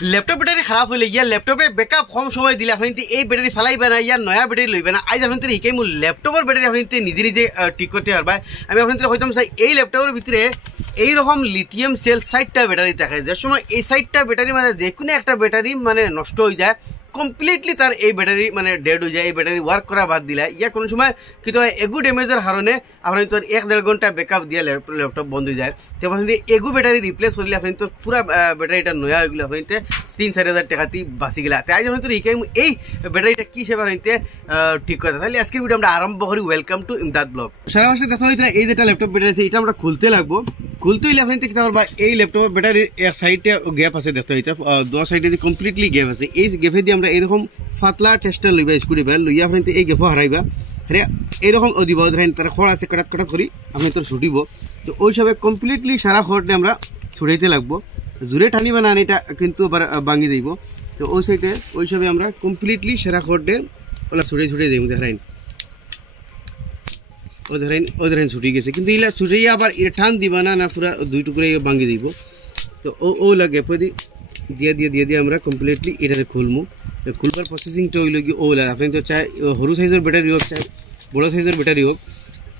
Laptop battery খারাপ হলে ইয়ার ল্যাপটপে ব্যাকআপ কম সময় দিলে আপনি এই ব্যাটারি ফেলাইবে না, ইয়ার নয়া ব্যাটারি লইবে না। আজ আপনি শিখাই মোৰ ল্যাপটপের ব্যাটারি আপনি নিজে নিজে ঠিক করতে পারবা। আমি আপনাদের হইতাম চাই এই ল্যাপটপের ভিতরে এইরকম লিথিয়াম সেল 60টা ব্যাটারি থাকে, যে সময় এই 60টা ব্যাটারি মানে যে কোনো একটা ব্যাটারি মানে নষ্ট হয়ে যায়, কমপ্লিটলি তার এই ব্যাটারি মানে ডেড হয়ে যায়। এই ব্যাটারি ওয়ার্ক করা বাদ দিলে ইয়া কোনো সময় কিন্তু এগু ড্যামেজের কারণে আপনি তোর 1-1.5 ঘন্টা ব্যাকআপ দিয়ে ল্যাপটপ বন্ধ হয়ে যায়। তখন যদি এগু ব্যাটারি রিপ্লেস করলে আপনি তো পুরা ব্যাটারিটা নয়া হয়ে গেলে আপনি 3-4 হাজার টাকাতেই বাঁচি গেলা। তাই আপনি তো এই ব্যাটারিটা কি সেবা হইতে ঠিক কথা। তাহলে আজকের ভিডিও আমরা আরম্ভ করি। Welcome to Imdad blog. সারা মাসে দেখা হইতে এই যেটা ল্যাপটপ ব্যাটারি আছে এটা আমরা খুলতে লাগবো। খুলতে হইলে আপনি দেখতে পারবা এই ল্যাপটপের ব্যাটারির এক সাইডে গ্যাপ আছে, দেখতে হইতে দু সাইডে যে কমপ্লিটলি গ্যাপ আছে। এই গ্যাপে দিয়ে আমরা এইরকম পাতলা টেস্টার লইবা, স্ক্রুড্রাইভার লইয়া আপনি এই গ্যাপও হারাইবা। হ্যাঁ এইরকম দিব ধরেন তার খড় আছে কটাক কটাক করি আপনি তোর ছুটিব। তো ওই হিসাবে কমপ্লিটলি সারা খড়টা আমরা ছুটাইতে লাগবো। জোরে টানিবা না এটা কিন্তু আবার ভাঙি যাইব। তো ওই সাইডে ওই হিসাবে আমরা কমপ্লিটলি সারা খড়টে ওলা ছুটাই ছুটাই যাইব। ধরেন ও ছুটি গেছে, কিন্তু এগুলা ছুটাইয়া আবার টান দিবা না, না পুরা দুই টুকরে ভাঙি দিব। তো ও লাগে দিয়ে দিয়ে দিয়ে দিয়ে আমরা কমপ্লিটলি এটাতে খুলমু। খুলবার প্রসেসিংটা হইল কি ওলা আপনি তো চাই সরু সাইজের ব্যাটারি হোক চাই বড়ো সাইজের ব্যাটারি হোক,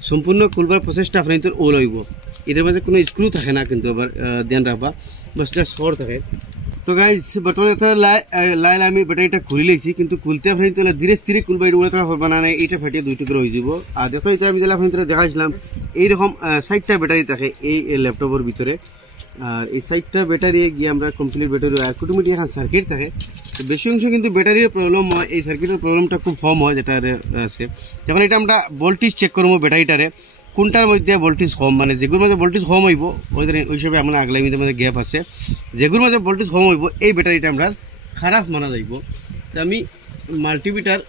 সম্পূর্ণ খুলবার প্রসেসটা আপনি তো ও লইব। এটার মাঝে কোনো স্ক্রু থাকে না, কিন্তু আবার ধ্যান রাখবা বাসটা সর থাকে। তো গাইজ বর্তমানে লাইল আমি ব্যাটারিটা খুলে লেছি, কিন্তু খুলতে আপনি তো ধীরে ধীরে খুলবা, এটা হবে না, এটা ফাটিয়ে দুই টুকরো হয়ে যাব। আর দেখো এটা আমি আপনি দেখাইছিলাম এইরকম 60টা ব্যাটারি থাকে এই ল্যাপটপের ভিতরে। আর এই 60টা ব্যাটারি গিয়ে আমরা কমপ্লিট ব্যাটারি আর অটোমেটিক এখন সার্কিট থাকে। তো বেশি অংশ কিন্তু ব্যাটারির প্রবলেম হয়, এই সার্কিটের প্রবলেমটা খুব কম হয় যেটা আছে। যখন এটা আমরা ভোল্টেজ চেক করবো ব্যাটারিটারে কোনটার মধ্যে ভোল্টেজ কম, মানে যেগুলোর মধ্যে ভোল্টেজ কম হইব ওই হিসাবে আমরা আগলাই মধ্যে গ্যাপ আছে, যেগুলোর মধ্যে ভোল্টেজ কম হইব এই ব্যাটারিটা আমরা খারাপ মানা যাইব। তো আমি মাল্টিমিটার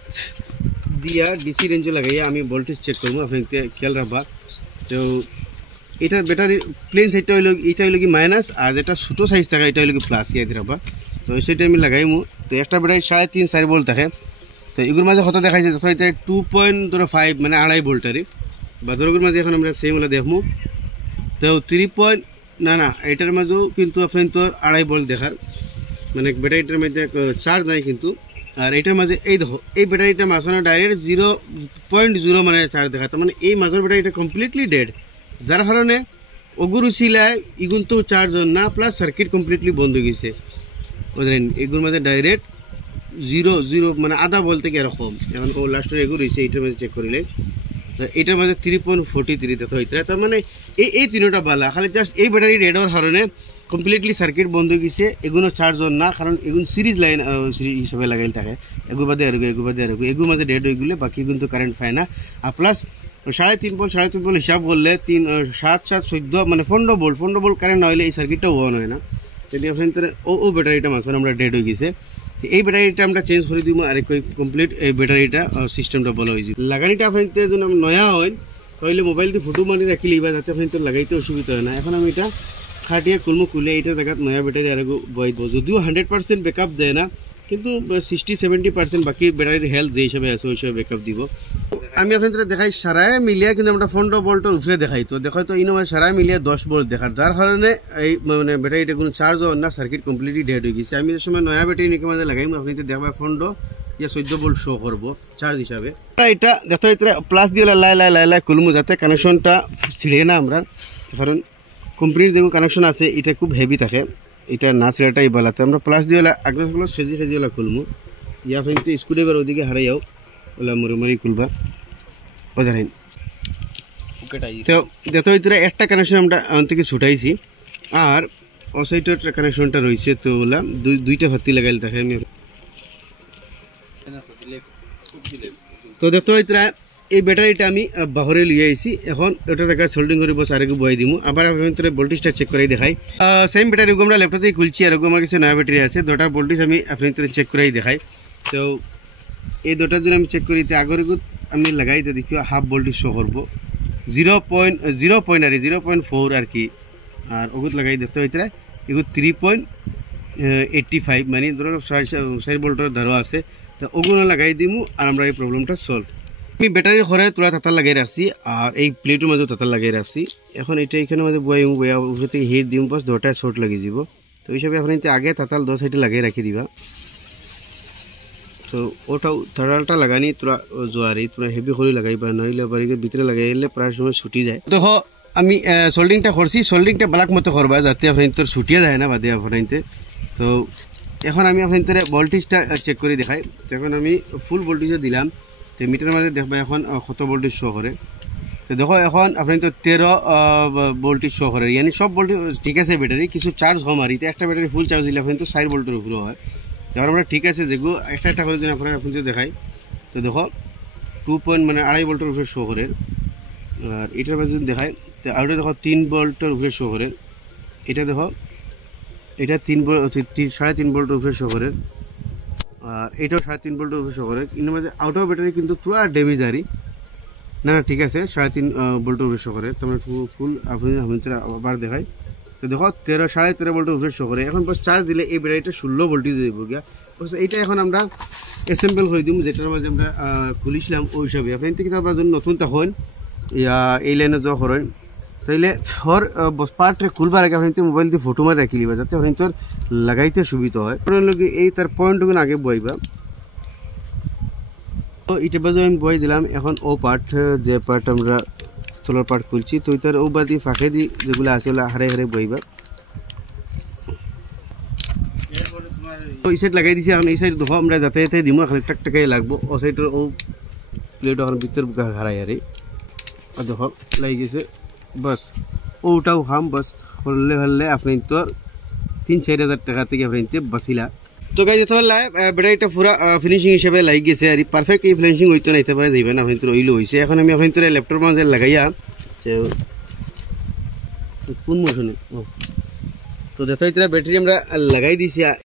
দিয়া ডিসি রেঞ্জে লাগাইয়া আমি ভোল্টেজ চেক করবো, আপনি খেয়াল রাখবা। তো এটার ব্যাটারি প্লেন সাইডটা হইল এটা হইল কি মাইনাস, আর যেটা ছোটো সাইজ থাকে এটা হইল কি প্লাস ইয়ে রাখবা। তো সেটা আমি লাগাইমু। তো একটা ব্যাটারি 3.5-4 ভোল্ট থাকে। তো এগুলোর মাঝে কত দেখাইছে তখন এটা 2.5 মানে 2.5 ভোল্টারি বা ধরোগুলোর মাঝে এখন আমরা সেইগুলো দেখবো। তো 3 না এটার মাঝেও কিন্তু আপনি তো 2.5 ভোল্ট দেখার, মানে ব্যাটারিটার মধ্যে চার্জ নাই কিন্তু। আর এটার মাঝে এই দেখো এই ব্যাটারিটা মাঝখানে ডাইরেক্ট 0.0 মানে চার্জ দেখা, তার মানে এই মাঝের ব্যাটারিটা কমপ্লিটলি ডেড, যার কারণে ওগুরু শিলায় এগুলো তো চার্জ না, প্লাস সার্কিট কমপ্লিটলি বন্ধ হয়ে গেছে। বুঝলেন এগুলোর মাঝে ডাইরেক্ট 0 মানে আধা বলতে কি এরকম। এখন ও লাস্টের এগুলো রয়েছে এইটার মাঝে চেক করিলে এটার মাঝে 3.43 দেখো হইতে। তার মানে এই তিনটা বালা খালি জাস্ট এই ব্যাটারি ডেড হওয়ার কারণে কমপ্লিটলি সার্কিট বন্ধ হয়ে গেছে। এগুলো চার্জ না, কারণ এগুলো সিরিজ লাইন হিসাবে লাগাইল থাকে, এগু বাদে এগুলো মাঝে ডেড হয়ে গেলে বাকি কিন্তু কারেন্ট পায় না। আর প্লাস 3.5 ভোল্ট হিসাব করলে 7-7-14 মানে 15 ভোল্ট কারেন্ট না হইলে এই সার্কিটটা অন হয় না। যদি আপনার ও ব্যাটারিটা মাঝখানে আমরা ডেড হয়ে গেছে, এই ব্যাটারিটা আমরা চেঞ্জ করে দিব। আর কমপ্লিট এই ব্যাটারিটা সিস্টেমটা ভালো হয়ে যাবে। লাগানিটা আপনার যদি নয়া হয় তাহলে মোবাইল দিয়ে ফটো মারি রাখি লিবা, যাতে আপনার তো লাগাইতে অসুবিধা হয় না। এখন আমি এটা খাটিয়ে খুলে এইটা জায়গাত নয়া ব্যাটারি আর বইব, যদিও 100% ব্যাকআপ দেয় না, কিন্তু 60-70% বাকি ব্যাটারির হেলথ যে হিসাবে আছে ওই হিসাবে ব্যাকআপ দিব। আমি আপনাদের দেখাই সারাই মিলিয়ে কিন্তু আমরা 15 ভোল্টের উপরে দেখাই। তো দেখো তো ইনো সারাই মিলিয়ে 10 ভোল্ট দেখার, যার কারণে এই মানে ব্যাটারিটা কোনো চার্জ হয় না, সার্কিট কমপ্লিটলি ডেড হয়ে গেছে। আমি যে সময় নয়া ব্যাটারি নিকে মাঝে লাগাই আপনি দেখবা 15 ইয়া 14 ভোল্ট শো করবো চার্জ হিসাবে। এটা দেখো এটা প্লাস দিয়ে লাই খুলমু যাতে কানেকশনটা ছিঁড়ে না আমরা, কারণ কোম্পানির যেগুলো কানেকশন আছে এটা খুব হেভি থাকে, এটা না ছিঁড়াটাই বলাতে আমরা প্লাস দিয়ে আগ্রহগুলো সেজি ওলা খুলমু। ইয়া কিন্তু স্ক্রুড্রাইভার ওদিকে হারাইয়াও ওলা মুড়ি খুলবা ধরেন। তো দেখো এটা একটা কানেকশন আমরা থেকে ছুটাইছি, আর অসাইটের কানেকশনটা রয়েছে। তো ওলা দুইটা ভাতি লাগাইলে থাকে। আমি তো দেখো এটা এই ব্যাটারিটা আমি বাহরে লিয়ে আইছি, এখন এটা দেখা সোল্ডিং করে বস আরেকু বই দিমু। আবার ভিতরে ভোল্টেজটা চেক করাই দেখাই। সেম ব্যাটারি আমরা ল্যাপটপে খুলছি, আর আমার কাছে নয়া ব্যাটারি আছে, দুটা ভোল্টেজ আমি আপনার ভিতরে চেক করাই দেখাই। তো এই দুটার জন্য আমি চেক করি আগের আমি লাগাই তো দেখি হাফ ভোল্টেজ শো করবো 0.4 আর কি। আর ওগুলো লাগাই দেখতে হইতে এগুলো 3.85 মানে ধরো 4 ভোল্টের ধরো আছে। তো ওগুলো লাগাই দিমু আর আমরা এই প্রবলেমটা সলভ। আমি ব্যাটারি ঘরে তোলা তাতার লাগাই রাখছি, আর এই প্লেটের মাঝে তাতার লাগাই রাখছি। এখন এটা এখানে মাঝে বয়া উপরে থেকে হিট দিম, বাস দুটা শর্ট লাগিয়ে দিব। তো তো হিসাবে আপনার আগে তাতাল 2 সাইডে লাগিয়ে রাখি দিবা। তো ওটাও থার্ডালটা লাগানি তোরা জোয়ারি তোরা হেভি করে লাগাইবা, নইলে বাড়িতে ভিতরে লাগাইলে প্রায় সময় ছুটি যায়। দেখো আমি সোল্ডিংটা করছি, সোল্ডিংটা ব্লাক মতো করবা যাতে আপনার তোর ছুটিয়ে যায় না বাদে আপনাইতে। তো এখন আমি আপনাদের ভোল্টেজটা চেক করে দেখাই। তো এখন আমি ফুল ভোল্টেজে দিলাম, তো মিটার মাঝে দেখবা এখন কত ভোল্টেজ শো করে। তো দেখো এখন আপনার তো 13 ভোল্টেজ শো করে, ইয়ানি সব ভোল্টেজ ঠিক আছে। ব্যাটারি কিছু চার্জ হম আর একটা ব্যাটারি ফুল চার্জ দিলে আপনার তো 4 ভোল্টের উপরে হয়। যখন আমরা ঠিক আছে দেখবো একটা করে দিন আপনাদের দেখাই। তো দেখো 2.2.5 ভোল্টের উপরে শো করে। আর এটার মাঝে যদি দেখাই তো আউটে দেখো 3 ভোল্টের উপরে শো করে। এটা দেখো এটা 3.5 ভোল্টের উপরে শো করে। আর এটাও 3.5 ভোল্টের উপরে শো করে। কিন্তু মাঝে আউটার ব্যাটারি কিন্তু পুরো ড্যামেজ আরই না ঠিক আছে 3.5 ভোল্টের উপরে শো করে। তোমরা ফুল আপনি আবার দেখাই। তো দেখো 13.5 ভোল্টের উপরে শো করে। এখন বস চার্জ দিলে এই ব্যাটারিটা 16 ভোল্টেজ দেবো গিয়া। বস এইটা এখন আমরা অ্যাসেম্বল করে দিম, যেটার মাঝে আমরা খুলিছিলাম ওই হিসাবে। আপনি কিন্তু আপনার জন্য নতুন তখন এই লাইনে যাওয়া করেন তাইলে হর পার্টে খুলবার আগে আপনি মোবাইল দিয়ে ফটো মারে রাখি লিবা, যাতে আপনি তোর লাগাইতে সুবিধা হয়। এই তার পয়েন্টটুকু আগে বইবা। তো এটা বাজে আমি বই দিলাম। এখন ও পার্ট যে পার্ট আমরা সোলার পার্ট খুলছি, তো তার ও বাদি ফাঁকে দিয়ে যেগুলো আছে ওগুলো হারে হারে বইবা। তো এই সাইড লাগাই দিছি। এখন এই সাইড দেখো আমরা যাতে যাতে দিমো, এখন টাকটাকাই লাগবো। ও সাইডের ও প্লেট এখন ভিতর হারাই হারে দেখো লাগি গেছে। বাস ওটাও হাম বাস হলে হলে আপনি তো 3-4 হাজার টাকা থেকে আপনি বাঁচিলা। তো গাইজ তো ব্যাটারিটা পুরা ফিনিশিং হিসেবে লাগি গেছে আর পারফেক্ট এই ফিনিশিং হইতো না, এতে পারে যাইবেন আপনি তো ওইলো হয়েছে। এখন আমি আপনি তোর ল্যাপটপ মাঝে লাগাইয়া কোন মোশনে তো দেখো ব্যাটারি আমরা লাগাই দিছি।